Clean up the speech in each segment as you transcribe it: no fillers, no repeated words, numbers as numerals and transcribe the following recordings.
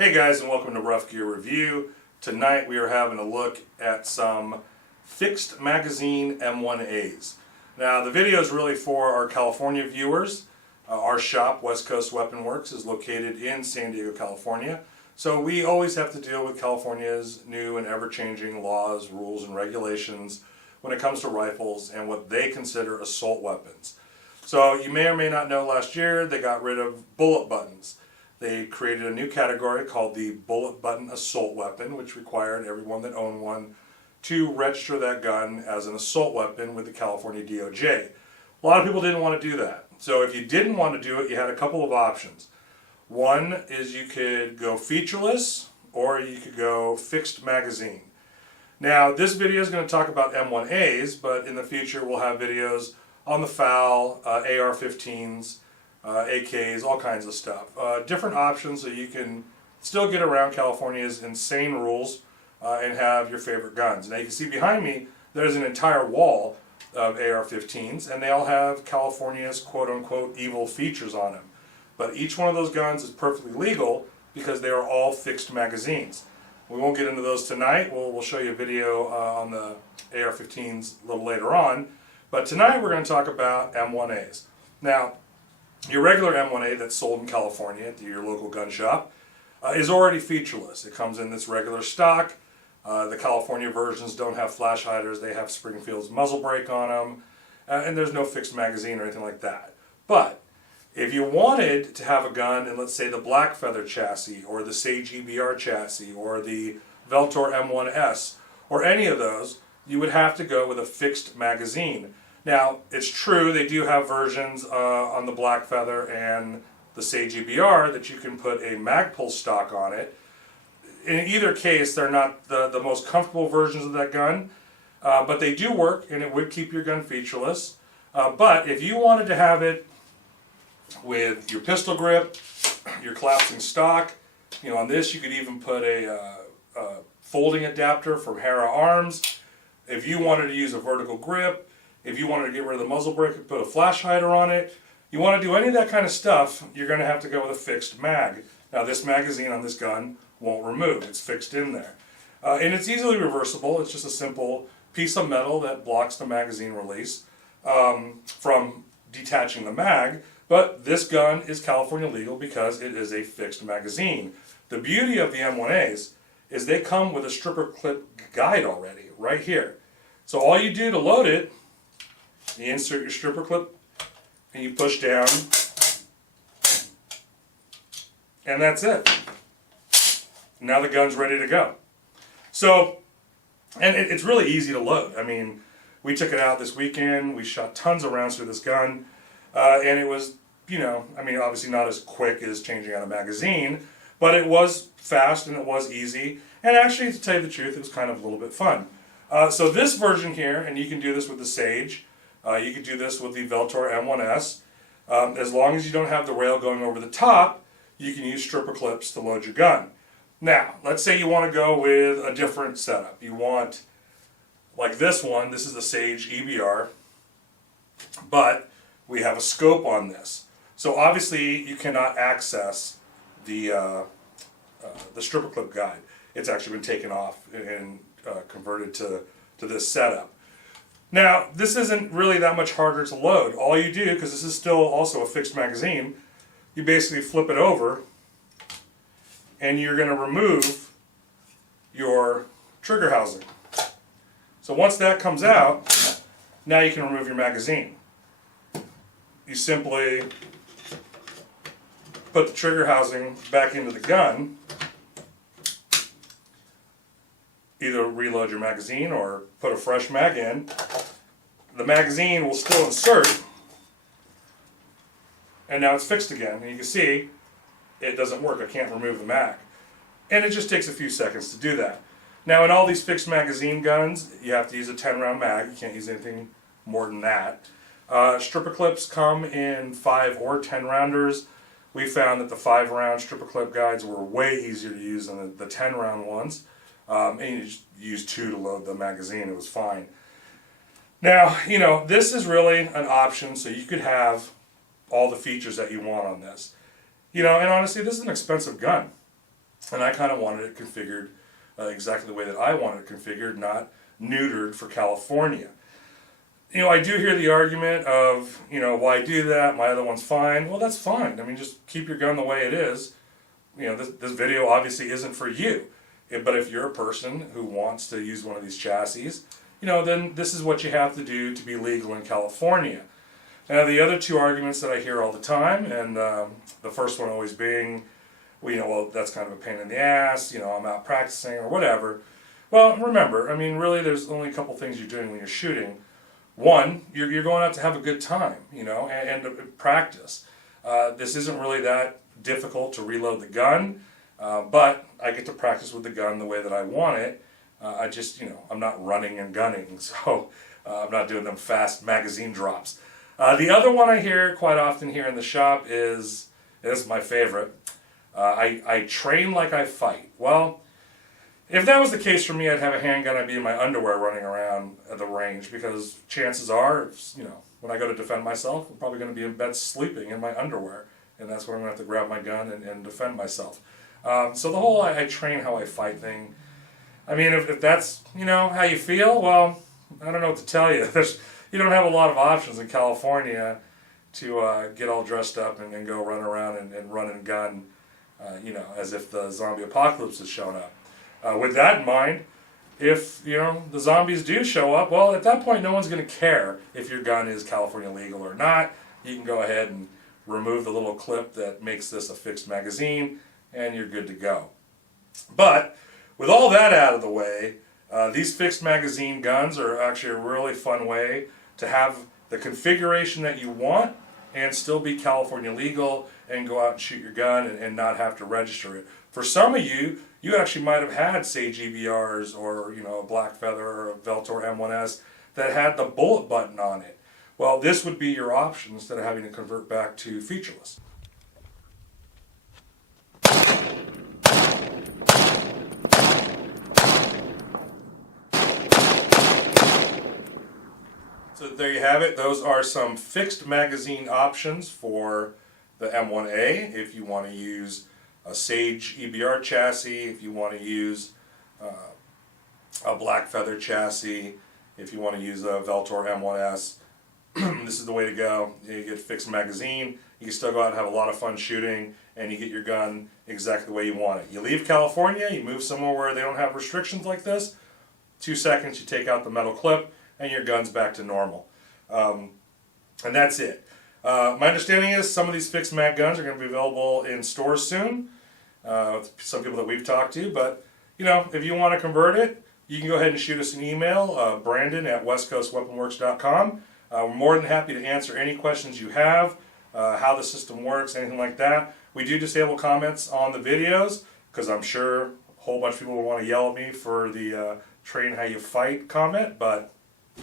Hey guys, and welcome to Rough Gear Review. Tonight we are having a look at some fixed magazine M1As. Now the video is really for our California viewers. Our shop, West Coast Weapon Works, is located in San Diego, California. So we always have to deal with California's new and ever-changing laws, rules, and regulations when it comes to rifles and what they consider assault weapons. So you may or may not know, last year they got rid of bullet buttons. They created a new category called the bullet button assault weapon, which required everyone that owned one to register that gun as an assault weapon with the California DOJ. A lot of people didn't want to do that. So if you didn't want to do it, you had a couple of options. One is you could go featureless, or you could go fixed magazine. Now this video is going to talk about M1As, but in the future we'll have videos on the FAL, AR-15s, AKs, all kinds of stuff. Different options so you can still get around California's insane rules and have your favorite guns. Now you can see behind me there's an entire wall of AR-15s, and they all have California's quote-unquote evil features on them. But each one of those guns is perfectly legal because they are all fixed magazines. We won't get into those tonight. We'll show you a video on the AR-15s a little later on. But tonight we're going to talk about M1As. Now, your regular M1A that's sold in California at your local gun shop is already featureless. It comes in this regular stock. The California versions don't have flash hiders. They have Springfield's muzzle brake on them. And there's no fixed magazine or anything like that. But if you wanted to have a gun in, let's say, the Blackfeather chassis or the Sage EBR chassis or the Veltor M1S or any of those, you would have to go with a fixed magazine. Now, it's true they do have versions on the Blackfeather and the Sage EBR that you can put a Magpul stock on it. In either case, they're not the most comfortable versions of that gun, but they do work, and it would keep your gun featureless. But if you wanted to have it with your pistol grip, your collapsing stock, on this you could even put a folding adapter from Hera Arms. If you wanted to use a vertical grip, if you wanted to get rid of the muzzle brake and put a flash hider on it, you want to do any of that kind of stuff, you're going to have to go with a fixed mag. Now this magazine on this gun won't remove, it's fixed in there. And it's easily reversible. It's just a simple piece of metal that blocks the magazine release from detaching the mag. But this gun is California legal because it is a fixed magazine. The beauty of the M1As is they come with a stripper clip guide already, right here. So all you do to load it, you insert your stripper clip and you push down, and that's it. Now the gun's ready to go. So, and it's really easy to load. I mean, we took it out this weekend, we shot tons of rounds through this gun, and it was, obviously not as quick as changing out a magazine, but it was fast and it was easy, and actually, to tell you the truth, it was kind of a little bit fun. So this version here, and you can do this with the Sage, you can do this with the Veltor M1S. As long as you don't have the rail going over the top, you can use stripper clips to load your gun. Now, let's say you want to go with a different setup. You want, like this one, this is the Sage EBR, but we have a scope on this. So obviously you cannot access the stripper clip guide. It's actually been taken off and converted to this setup. Now, this isn't really that much harder to load. All you do, because this is still also a fixed magazine, you basically flip it over and you're going to remove your trigger housing. So once that comes out, now you can remove your magazine. You simply put the trigger housing back into the gun, either reload your magazine or put a fresh mag in. The magazine will still insert, and now it's fixed again. And you can see it doesn't work. I can't remove the mag. And it just takes a few seconds to do that. Now in all these fixed magazine guns, you have to use a 10-round mag. You can't use anything more than that. Stripper clips come in 5 or 10 rounders. We found that the 5-round stripper clip guides were way easier to use than the 10-round ones. And you just use 2 to load the magazine. It was fine. Now, this is really an option so you could have all the features that you want on this. And honestly, this is an expensive gun. And I kind of wanted it configured exactly the way that I wanted it configured, not neutered for California. You know, I do hear the argument of, you know, why do that? My other one's fine. Well, that's fine. I mean, just keep your gun the way it is. You know, this video obviously isn't for you. But if you're a person who wants to use one of these chassis, you know, then this is what you have to do to be legal in California. Now, the other two arguments that I hear all the time, and the first one always being, well, you know, well, that's kind of a pain in the ass, you know, I'm out practicing or whatever. Well, remember, I mean, really, there's only a couple things you're doing when you're shooting. One, you're going out to have a good time, you know, and to practice. This isn't really that difficult to reload the gun, but I get to practice with the gun the way that I want it. I just, you know, I'm not running and gunning, so I'm not doing them fast magazine drops. The other one I hear quite often here in the shop is, this is my favorite, I train like I fight. Well, if that was the case for me, I'd have a handgun, I'd be in my underwear running around at the range, because chances are, you know, when I go to defend myself, I'm probably going to be in bed sleeping in my underwear, and that's where I'm going to have to grab my gun and defend myself. So the whole I train how I fight thing, I mean, if that's, you know, how you feel, well, I don't know what to tell you. You don't have a lot of options in California to get all dressed up and go run around and run and gun, you know, as if the zombie apocalypse has shown up. With that in mind, if, you know, the zombies do show up, well, at that point, no one's going to care if your gun is California legal or not. You can go ahead and remove the little clip that makes this a fixed magazine, and you're good to go. But with all that out of the way, these fixed magazine guns are actually a really fun way to have the configuration that you want and still be California legal and go out and shoot your gun and not have to register it. For some of you, you actually might have had Sage EBRs or, you know, a Blackfeather or a Veltor M1S that had the bullet button on it. Well, this would be your option instead of having to convert back to featureless. So there you have it. Those are some fixed magazine options for the M1A. If you want to use a Sage EBR chassis, if you want to use a Blackfeather chassis, if you want to use a Veltor M1S, this is the way to go. You get a fixed magazine, you can still go out and have a lot of fun shooting, and you get your gun exactly the way you want it. You leave California, you move somewhere where they don't have restrictions like this, 2 seconds, you take out the metal clip, and your gun's back to normal. And that's it. My understanding is some of these fixed mag guns are going to be available in stores soon. Some people that we've talked to, but you know, if you want to convert it, you can go ahead and shoot us an email, Brandon@westcoastweaponworks.com. We're more than happy to answer any questions you have, how the system works, anything like that. We do disable comments on the videos, because I'm sure a whole bunch of people will want to yell at me for the train how you fight comment, but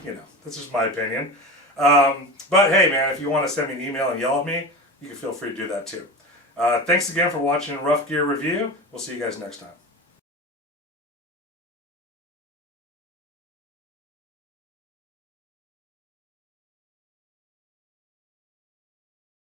you know, that's just my opinion. But hey man, if you want to send me an email and yell at me, you can feel free to do that too. Thanks again for watching Rough Gear Review. We'll see you guys next time.